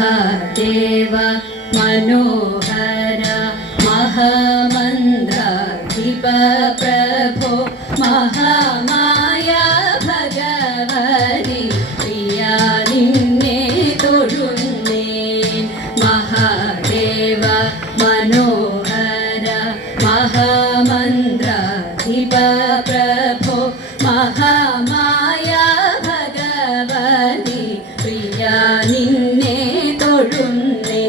महादेव मनोहर महामन्त्राधिप प्रभो महामाया भगवति प्रिया निन्ने തൊഴുന്നേ महादेव मनोहर महामन्त्राधिप प्रभो महामाया भगवति प्रिया निन्ने തൊഴുന്നേ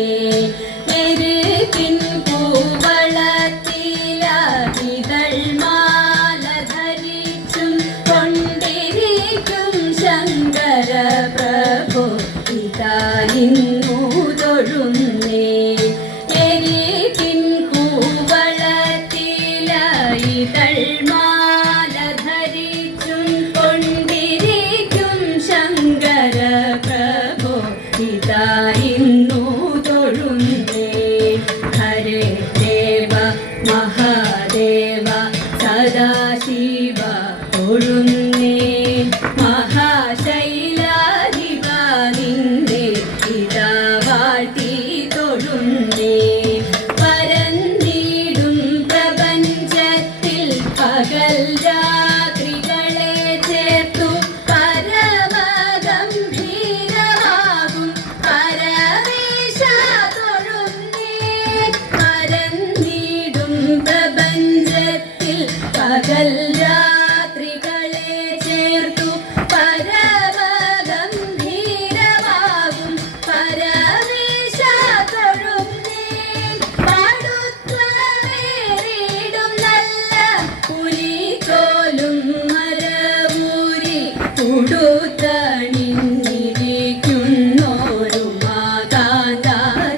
പ്രഭു ഇതായിരുന്നു തൊഴുന്നേ എനിക്കിൻ കൂവളത്തിലയിതൾമാല ധരിച്ചും കൊണ്ടിരിക്കും ശങ്കര പ്രഭു ഇതായിരുന്നു തൊഴുന്നേ ഹരേ ദേവ മഹാദേവ സദാശിവ തൊഴുന്നേ പകൽ രാത്രികളെ ചേർത്തു പരമഗംഭീരമാകും പരമേശ തൊഴുന്നേ പാടുത്വമേറിടും നല്ല പുലിത്തോലും മരവൂരി ഉടുത്തണിഞ്ഞിരിക്കുന്നോരു മാതാന്ത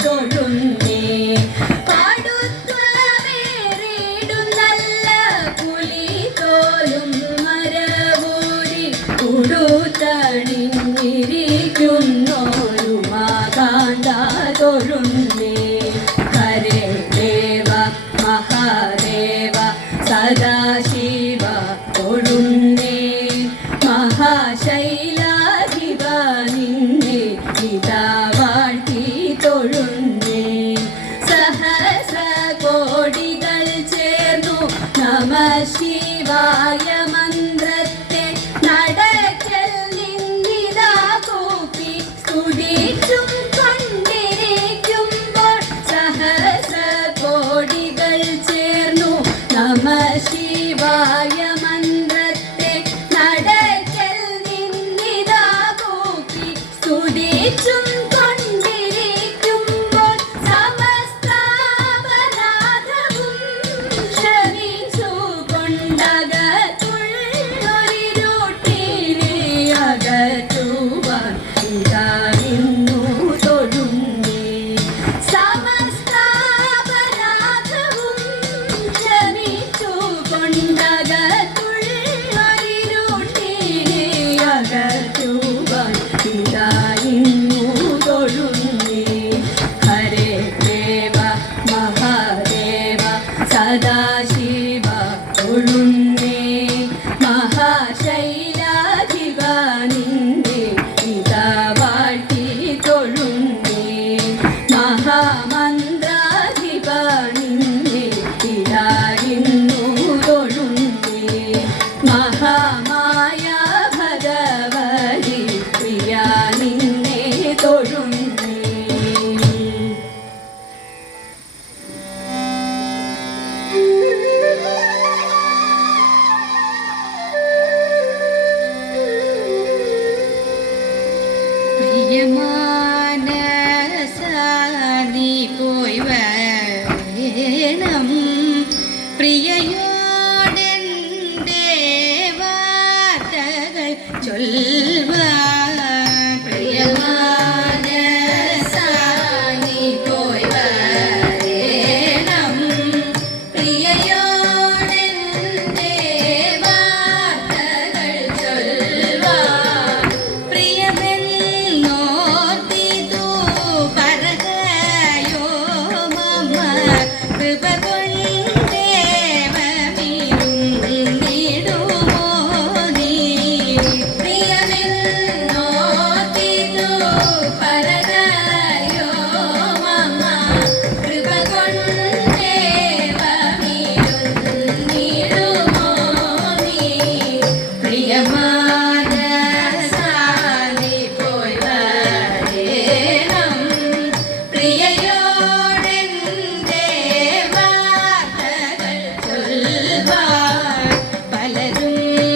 തൊഴുന്നേ ഉടുത്തണിഞ്ഞിരിക്കുന്നോരു മാതാന്ത തൊഴുന്നേ ഹരേ ദേവ മഹാദേവ സദാശിവ തൊഴുന്നേ മഹാശൈലാധിപ നിന്നെ ഇതാ വാഴ്ത്തി തൊഴുന്നേ സഹസ്ര കോടികൾ ചേർന്നു നമ ശിവായ മന്ത്രത്തെ നടക്കൽ നിന്നിതാ കൂപ്പി സ്തുതിച്ചും കൊണ്ടിരിക്കുമ്പോൾ സഹസ്ര കോടികൾ ചേർന്നു നമ ശിവായ മന്ത്രത്തെ നടക്കൽ നിന്നിതാ കൂപ്പി സ്തുതിച്ചും കൊണ്ടിരിക്കുമ്പോൾ സമസ്താപരാധവും ക്ഷമിച്ചു കൊണ്ടകത്തുള്ളൊരിരുട്ടിനെ അകറ്റുവാൻ ഇതായിരുന്നു തൊഴുന്നേ സമസ്താപരാധവും ക്ഷമിച്ചു കൊണ്ടകത്തുള്ളൊരിരുട്ടിനെ അകറ്റുവാൻ ഇതായിരുന്നു തൊഴുന്നേ ഹരേ ദേവ മഹാദേവ സദാശിവ തൊഴുന്നേ മഹാശൈലാധിപ നിന്നെ ഇതാ വാഴ്ത്തി തൊഴുന്നേ മഹാമന്ത്രാധിപ നിന്നെ ഇതായിരുന്നു തൊഴുന്നേ മഹാമായ ഭഗവതി പ്രിയ നിന്നെ തൊഴുന്നേ പ്രിയമാനസാനി പോയി വേണം പ്രിയയോടെൻ്റെ വാർത്തകൾ ചൊൽവാൻ പ്രിയമാനസാനി പോയി വേണം പ്രിയയോടെൻ്റെ വാർത്തകൾ ചൊൽവാൻ പ്രിയമെന്നോർത്തിതു പറകയോ മമ കൃപ കൊണ്ടേവമിരുന്നിടുമോ നീ പ്രിയമെന്നോർത്തിതു മേ